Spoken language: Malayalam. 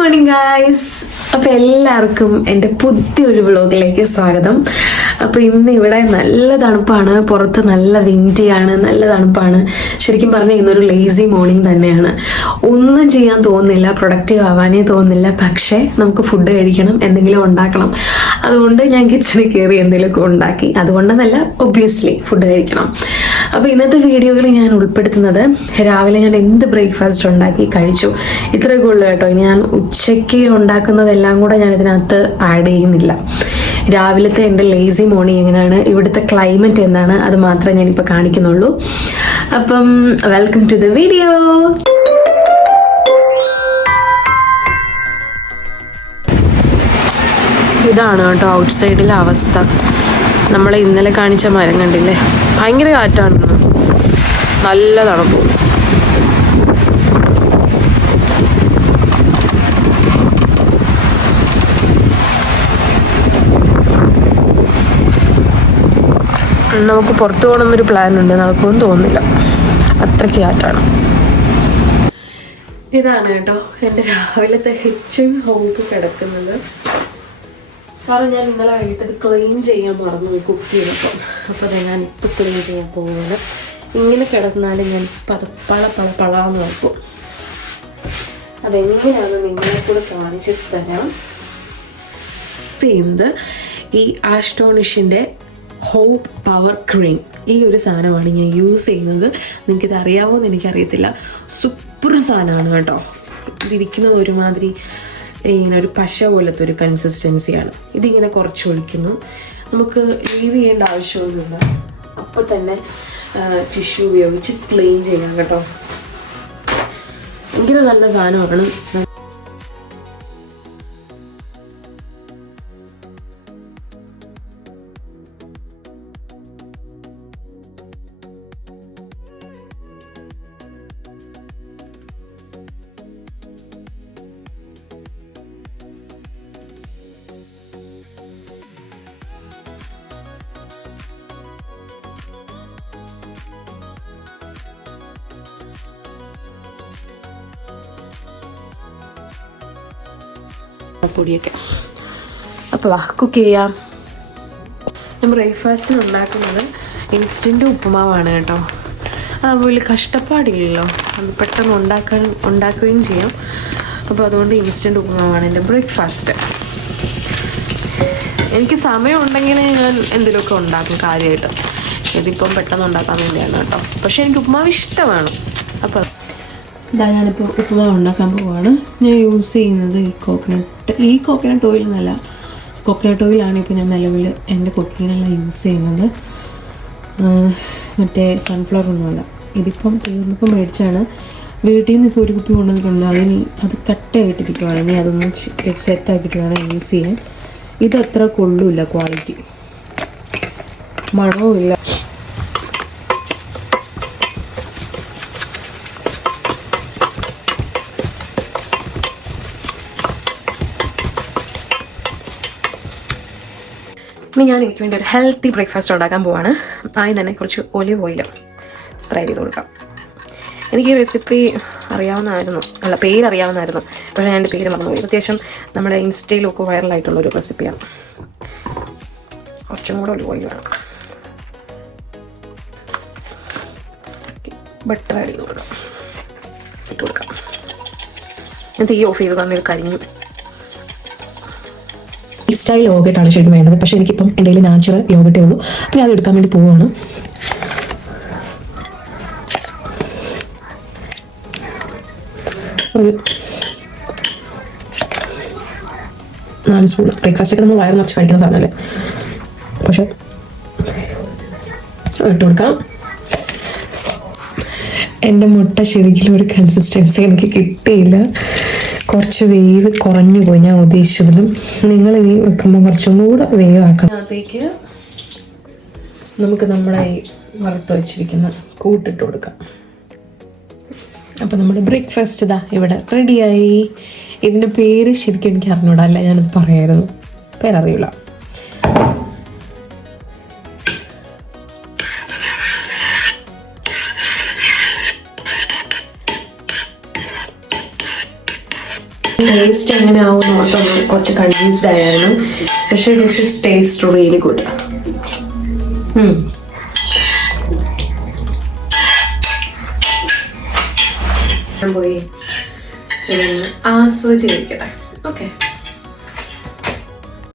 മോർണിംഗ് ഗായ്സ് അപ്പൊ എല്ലാവർക്കും എന്റെ പുതിയൊരു വ്ളോഗിലേക്ക് സ്വാഗതം. അപ്പൊ ഇന്ന് ഇവിടെ നല്ല തണുപ്പാണ്. പുറത്ത് നല്ല വിൻഡിയാണ് നല്ല തണുപ്പാണ്. ശരിക്കും പറഞ്ഞാൽ ഇന്നൊരു ലേസി മോർണിംഗ് തന്നെയാണ്. ഒന്നും ചെയ്യാൻ തോന്നുന്നില്ല. പ്രൊഡക്റ്റീവ് ആവാനേ തോന്നുന്നില്ല. പക്ഷേ നമുക്ക് ഫുഡ് കഴിക്കണം. എന്തെങ്കിലും ഉണ്ടാക്കണം. അതുകൊണ്ട് ഞാൻ കിച്ചണിൽ കയറി എന്തെങ്കിലുമൊക്കെ ഉണ്ടാക്കി. അതുകൊണ്ടെന്നല്ല ഒബ്വിയസ്ലി ഫുഡ് കഴിക്കണം. അപ്പോൾ ഇന്നത്തെ വീഡിയോകളിൽ ഞാൻ ഉൾപ്പെടുത്തുന്നത് രാവിലെ ഞാൻ എന്ത് ബ്രേക്ക്ഫാസ്റ്റ് ഉണ്ടാക്കി കഴിച്ചു. ഇത്രയൊക്കെ ഉള്ളു കേട്ടോ. ഇനി ഞാൻ ഉച്ചയ്ക്ക് ഉണ്ടാക്കുന്നതെല്ലാം കൂടെ ഞാൻ ഇതിനകത്ത് ആഡ് ചെയ്യുന്നില്ല. രാവിലത്തെ എന്റെ ലേസി മോർണിംഗ് എങ്ങനെയാണ്? ഇവിടുത്തെ ക്ലൈമറ്റ് എന്താണ്? അത് മാത്രമേ ഞാനിപ്പോൾ കാണിക്കുന്നുള്ളൂ. അപ്പം വെൽക്കം ടു ദ വീഡിയോ ഇതാണ് കേട്ടോ ഔട്ട് സൈഡിലെ അവസ്ഥ. നമ്മൾ ഇന്നലെ കാണിച്ച മരം കണ്ടില്ലേ? ഭയങ്കര കാറ്റാണ്. നല്ല തണുപ്പ്. നമുക്ക് പുറത്തു പോകണമെന്നൊരു പ്ലാൻ ഉണ്ട്. നടക്കുമെന്ന് തോന്നുന്നില്ല. അത്രയ്ക്ക് കാറ്റാണ്. ഇതാണ് കേട്ടോ എന്റെ രാവിലത്തെ ഹെച്ചും ഹോപ്പ് കിടക്കുന്നത്. കാരണം ഞാൻ ഇന്നലെ വൈകിട്ട് ക്ലീൻ ചെയ്യാൻ മറന്നു പോയി കുക്ക് ചെയ്തപ്പോൾ അപ്പോൾ ഞാൻ ഇപ്പോൾ ക്ലീൻ ചെയ്യാൻ പോകുന്നത് ഇങ്ങനെ കിടന്നാൽ ഞാൻ പത പള പള പളാന്ന് നോക്കും അതെങ്ങനെയാണെന്ന് നിങ്ങളെ കൂടെ കാണിച്ചു തരാം. ചെയ്യുന്നത് ഈ ആസ്റ്റോണിഷിന്റെ ഹോപ്പ് പവർ ക്രീം. ഈ ഒരു സാധനമാണ് ഞാൻ യൂസ് ചെയ്യുന്നത്. നിങ്ങൾക്കിത് അറിയാമോന്ന് എനിക്കറിയത്തില്ല. സൂപ്പർ സാധനമാണ് കേട്ടോ. ഇതിരിക്കുന്നത് ഒരുമാതിരി ഇങ്ങനെ ഒരു പശ പോലത്തെ ഒരു കൺസിസ്റ്റൻസിയാണ് ഇതിങ്ങനെ കുറച്ച് ഒഴിക്കുന്നു. നമുക്ക് ലീവ് ചെയ്യേണ്ട ആവശ്യമൊന്നുമില്ല. അപ്പം തന്നെ ടിഷ്യൂ ഉപയോഗിച്ച് ക്ലീൻ ചെയ്യാം കേട്ടോ. ഭയങ്കര നല്ല സാധനമാണ് പൊടിയൊക്കെ. അപ്പോൾ കുക്ക് ചെയ്യാം. ഞാൻ ബ്രേക്ക്ഫാസ്റ്റിന് ഉണ്ടാക്കുന്നത് ഇൻസ്റ്റന്റ് ഉപ്പുമാവാണ് കേട്ടോ. അത് വലിയ കഷ്ടപ്പാടില്ലല്ലോ. അത് പെട്ടെന്ന് ഉണ്ടാക്കാൻ ഉണ്ടാക്കുകയും ചെയ്യാം. അപ്പോൾ അതുകൊണ്ട് ഇൻസ്റ്റന്റ് ഉപ്പുമാവാണ് എന്റെ ബ്രേക്ക്ഫാസ്റ്റ് എനിക്ക് സമയമുണ്ടെങ്കിൽ ഞാൻ എന്തെങ്കിലുമൊക്കെ ഉണ്ടാക്കും കാര്യമായിട്ട്. ഇതിപ്പം പെട്ടെന്ന് ഉണ്ടാക്കാൻ വേണ്ടിയാണ് കേട്ടോ. പക്ഷേ എനിക്ക് ഉപ്പുമാവ് ഇഷ്ടമാണ്. അപ്പോൾ ഇതാ ഞാനിപ്പോൾ ഉപ്പുമാവ് ഉണ്ടാക്കാൻ പോവാണ്. ഞാൻ യൂസ് ചെയ്യുന്നത് ഈ കോക്കനട്ട് ഈ കോക്കനട്ട് ഓയിൽ എന്നല്ല. കോക്കനട്ട് ഓയിലാണ് ഇപ്പോൾ ഞാൻ നിലവിൽ എന്റെ കുക്കിങ്ങിനെല്ലാം യൂസ് ചെയ്യുന്നത്. മറ്റേ സൺഫ്ലവർ ഒന്നുമല്ല ഇതിപ്പം തീർന്നപ്പം മേടിച്ചാണ്. വീട്ടിൽ നിന്ന് ഇപ്പോൾ ഒരു കുപ്പി കൊണ്ടുവന്നിട്ടുണ്ട് അതിന് അത് കട്ടായിട്ടിരിക്കുവാണ് ഇനി അതൊന്ന് സെറ്റാക്കിയിട്ട് വേണം യൂസ് ചെയ്യാൻ ഇതത്ര കൊള്ളൂല്ല ക്വാളിറ്റി മണവും ഇല്ല ഇനി ഞാൻ എനിക്ക് വേണ്ടി ഒരു ഹെൽത്തി ബ്രേക്ക്ഫാസ്റ്റ് ഉണ്ടാക്കാൻ പോവാണ്. ആദ്യം തന്നെ കുറച്ച് ഒലിവ് ഓയിൽ സ്പ്രേ ചെയ്ത് കൊടുക്കാം. എനിക്ക് ഈ റെസിപ്പി അറിയാവുന്നതായിരുന്നു. അല്ല പേര് അറിയാവുന്നതായിരുന്നു. പക്ഷേ ഞാൻ എന്റെ പേര് മറന്നുപോയി. അത്യാവശ്യം നമ്മുടെ ഇൻസ്റ്റയിലൊക്കെ വൈറലായിട്ടുള്ള ഒരു റെസിപ്പിയാണ് കുറച്ചും കൂടെ ഒലിവ് ഓയിൽ വേണം. ബട്ടർ ആഡ് ചെയ്ത് കൊടുക്കാം. ഇട്ട് കൊടുക്കാം. എന്നിട്ട് തീ ഓഫ് ചെയ്ത് തന്നെ കരിഞ്ഞു. ഈ സ്റ്റൈൽ യോഗട്ടാണ് ശരിക്കും വേണ്ടത്. പക്ഷെ എനിക്കിപ്പം എന്റെ കയ്യിൽ നാച്ചുറൽ യോഗട്ടേ ഉള്ളൂ. അപ്പോൾ ഞാൻ അത് എടുക്കാൻ വേണ്ടി പോവുകയാണ് ഒരു നാല് സ്പൂൺ ബ്രേക്ക്ഫാസ്റ്റ് ഒക്കെ നമ്മൾ വയറ് നിറച്ച് കഴിക്കുന്ന സാധനമല്ലേ? പക്ഷേ ഇട്ട് കൊടുക്കാം. എന്റെ മുട്ട ശരിക്കും ഒരു കൺസിസ്റ്റൻസി എനിക്ക് കിട്ടിയില്ല. കുറച്ച് വേവ് കുറഞ്ഞു പോയി ഞാൻ ഉദ്ദേശിച്ചതിലും നിങ്ങൾ ഈ വെക്കുമ്പോൾ കുറച്ചും കൂടെ വേവ് ആക്കണം. അതിനകത്തേക്ക് നമുക്ക് നമ്മുടെ ഈ വറുത്ത് വെച്ചിരിക്കുന്ന കൂട്ടിട്ട് കൊടുക്കാം. അപ്പം നമ്മുടെ ബ്രേക്ക്ഫാസ്റ്റ് ഇതാ ഇവിടെ റെഡിയായി ഇതിന്റെ പേര് ശരിക്കും എനിക്ക് അറിഞ്ഞൂടാ അല്ല? ഞാനത് പറയായിരുന്നു. പേരറിയില്ല. ടേസ്റ്റ് എങ്ങനെ ആവും ഓർത്തൊന്ന് കുറച്ച് കൺഫ്യൂസ്ഡ് ആയിരുന്നു. പക്ഷേ this is taste really good പോയി ആസ്വദിച്ച് കഴിക്കട്ടെ ഓക്കെ